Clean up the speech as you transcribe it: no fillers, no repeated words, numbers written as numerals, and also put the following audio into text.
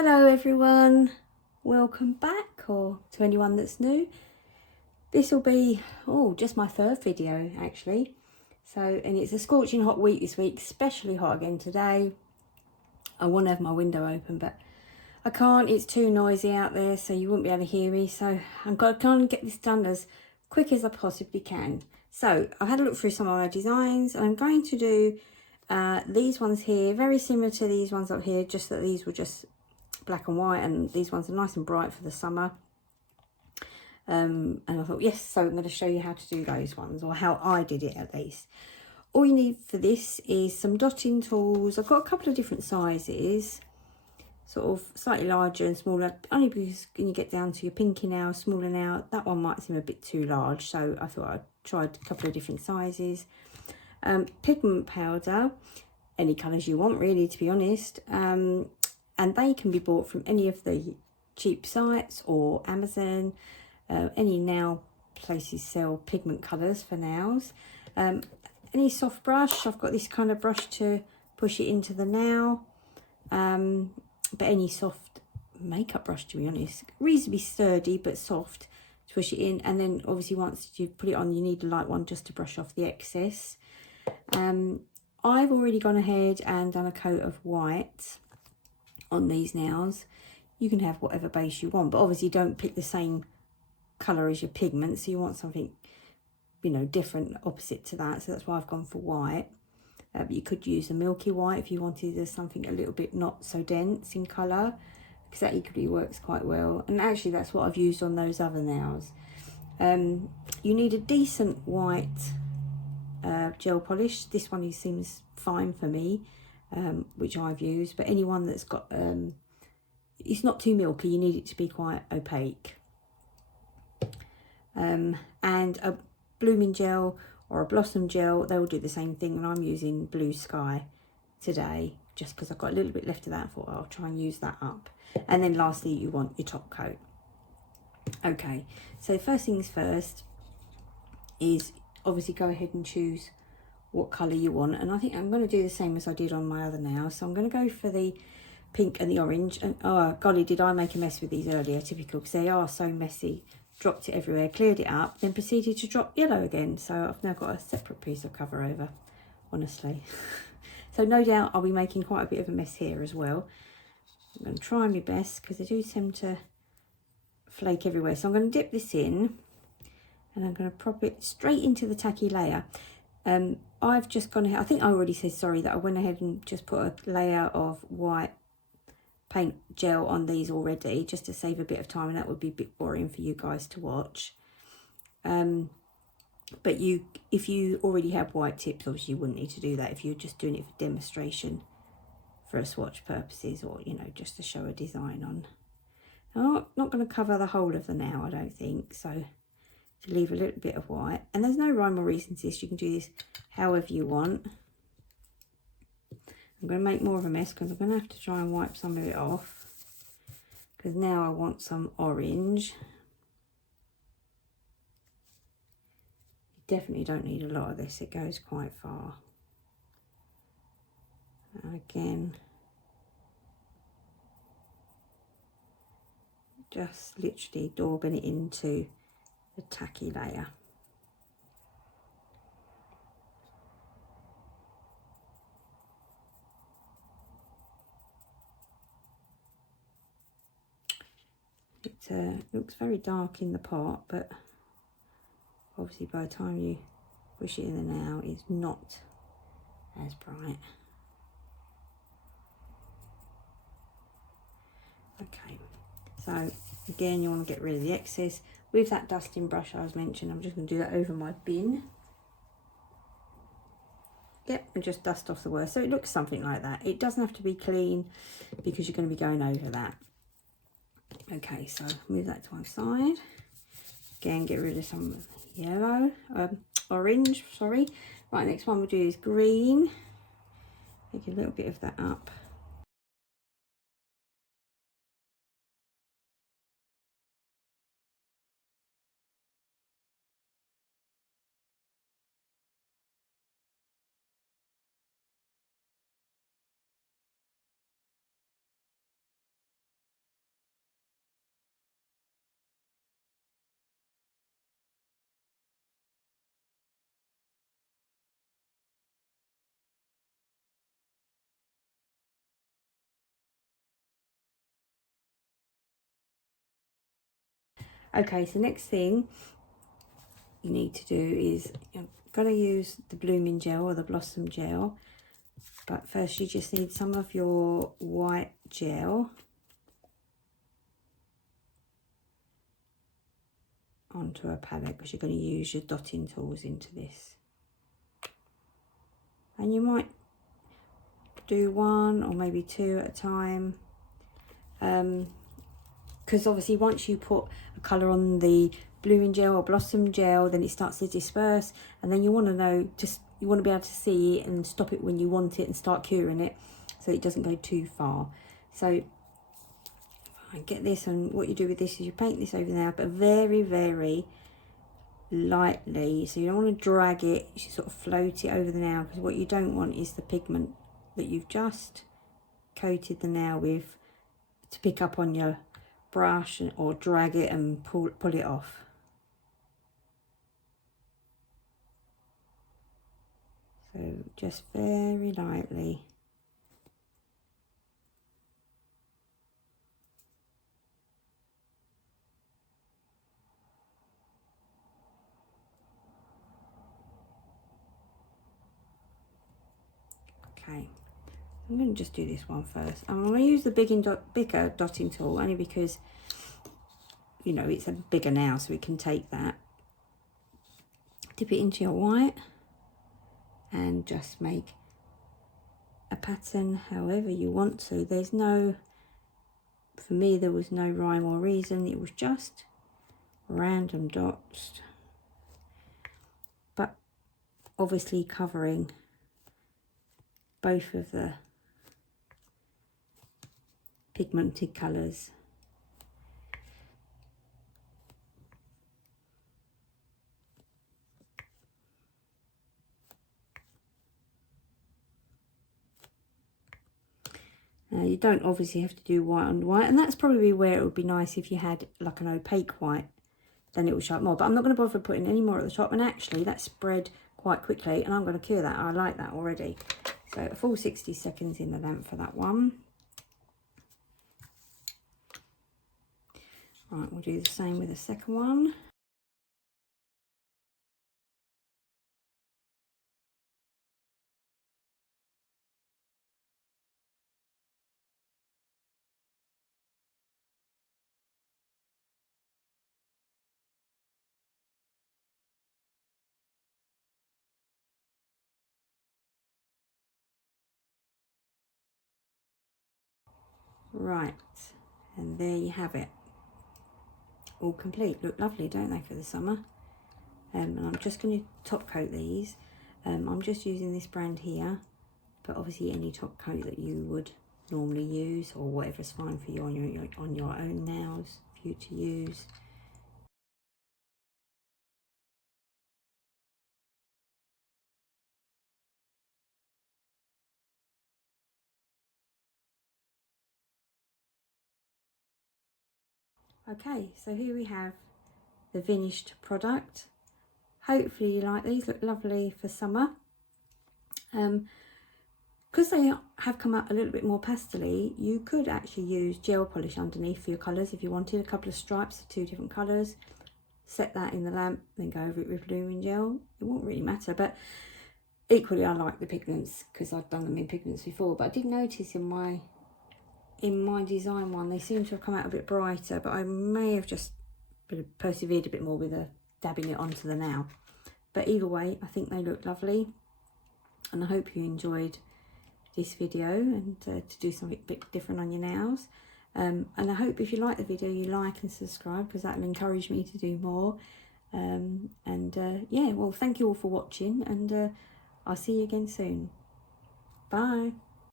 Hello everyone, welcome back, or to anyone that's new. This will be, just my third video actually. So, and it's a scorching hot week this week, especially hot again today. I want to have my window open, but I can't, it's too noisy out there, so you wouldn't be able to hear me. So I'm going to try and get this done as quick as I possibly can. So I've had a look through some of my designs, and I'm going to do these ones here, very similar to these ones up here, just that these were just black and white, and these ones are nice and bright for the summer. And I thought, yes, so I'm going to show you how to do those ones, or how I did it at least. All you need for this is some dotting tools. I've got a couple of different sizes, sort of slightly larger and smaller, only because when you get down to your pinky nail, smaller nail, that one might seem a bit too large, so I thought I'd try a couple of different sizes. Pigment powder, any colours you want really, to be honest. And they can be bought from any of the cheap sites or Amazon. Any nail places sell pigment colours for nails. Any soft brush, I've got this kind of brush to push it into the nail. But any soft makeup brush, to be honest, reasonably sturdy but soft to push it in. And then obviously once you put it on, you need a light one just to brush off the excess. I've already gone ahead and done a coat of white on these nails. You can have whatever base you want, but obviously don't pick the same colour as your pigment, so you want something, you know, different, opposite to that, so that's why I've gone for white. But you could use a milky white if you wanted something a little bit not so dense in colour, because that equally works quite well. And actually that's what I've used on those other nails. You need a decent white gel polish. This one seems fine for me, which I've used, but anyone that's got it's not too milky, you need it to be quite opaque. And a blooming gel or a blossom gel, they will do the same thing, and I'm using Blue Sky today just because I've got a little bit left of that. I thought I'll try and use that up. And then lastly, you want your top coat. Okay, so first things first is obviously go ahead and choose what colour you want, and I think I'm going to do the same as I did on my other nails. So I'm going to go for the pink and the orange, and oh golly, did I make a mess with these earlier, typical, because they are so messy. Dropped it everywhere, cleared it up, then proceeded to drop yellow again, so I've now got a separate piece of cover over, honestly. So no doubt I'll be making quite a bit of a mess here as well. I'm going to try my best because they do tend to flake everywhere. So I'm going to dip this in and I'm going to prop it straight into the tacky layer. I've just gone ahead, I think I already said, sorry, that I went ahead and just put a layer of white paint gel on these already, just to save a bit of time, and that would be a bit boring for you guys to watch. But if you already have white tips, obviously you wouldn't need to do that if you're just doing it for demonstration for a swatch purposes, or, you know, just to show a design on. I'm not going to cover the whole of the nail, I don't think, so to leave a little bit of white. And there's no rhyme or reason to this, you can do this however you want. I'm going to make more of a mess because I'm going to have to try and wipe some of it off, because now I want some orange. You definitely don't need a lot of this, it goes quite far. Again, just literally daubing it into the tacky layer. It looks very dark in the pot, but obviously by the time you push it in the nail, it's not as bright. Okay, so again, you want to get rid of the excess. With that dusting brush I was mentioning, I'm just going to do that over my bin. Yep, and just dust off the worst. So it looks something like that. It doesn't have to be clean because you're going to be going over that. Okay, so move that to one side. Again, get rid of some yellow, orange, sorry. Right, next one we'll do is green. Take a little bit of that up. Okay, so next thing you need to do is you're going to use the blooming gel or the blossom gel, but first you just need some of your white gel onto a palette, because you're going to use your dotting tools into this. And you might do one or maybe two at a time, because obviously once you put a colour on the blooming gel or blossom gel, then it starts to disperse, and then you want to know, you want to be able to see it and stop it when you want it and start curing it, so it doesn't go too far. So I get this, and what you do with this is you paint this over there, but very, very lightly. So you don't want to drag it, you should sort of float it over the nail, because what you don't want is the pigment that you've just coated the nail with to pick up on your brush or drag it and pull it off. So just very lightly. Okay, I'm going to just do this one first. I'm going to use the bigger dotting tool, only because, you know, it's a bigger now, so we can take that. Dip it into your white and just make a pattern however you want to. There's no, for me, there was no rhyme or reason. It was just random dots, but obviously covering both of the pigmented colours. You don't obviously have to do white on white, and that's probably where it would be nice if you had like an opaque white, then it will show up more. But I'm not going to bother putting any more at the top, and actually that spread quite quickly, and I'm going to cure that. I like that already. So a full 60 seconds in the lamp for that one. Right, we'll do the same with the second one. Right, and there you have it, all complete. Look lovely, don't they, for the summer? And I'm just going to top coat these. I'm just using this brand here, but obviously any top coat that you would normally use, or whatever's fine for you on your own nails for you to use. Okay, so here we have the finished product. Hopefully you like these, look lovely for summer. Because they have come out a little bit more pastel-y, you could actually use gel polish underneath for your colours if you wanted, a couple of stripes of 2 different colours. Set that in the lamp, then go over it with blooming gel. It won't really matter, but equally I like the pigments because I've done them in pigments before. But I did notice in my design one, they seem to have come out a bit brighter, but I may have just persevered a bit more with dabbing it onto the nail. But either way, I think they look lovely, and I hope you enjoyed this video and to do something a bit different on your nails. And I hope if you like the video, you like and subscribe, because that will encourage me to do more. Yeah, well, thank you all for watching, and I'll see you again soon. Bye.